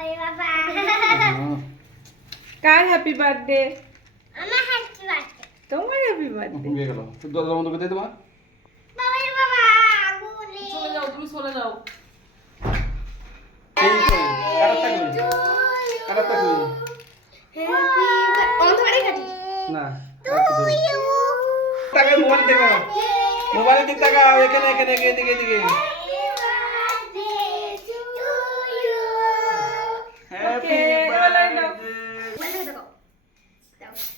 happy birthday কার happy birthday আমার happy birthday তোমার happy birthday ঘুমিয়ে গেল তো দরজা বন্ধ করে দে তোমার বাবা রে বাবা গুলি চলে যাও তুমি চলে যাও মোবাইল দিক টাকা এখানে এখানে এদিকে এদিকে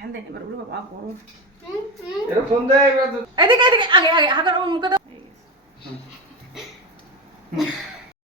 හැදැ නිමර ුල වා කොරු පොද ඇති ඇති අගේ අගේ හකර මොකද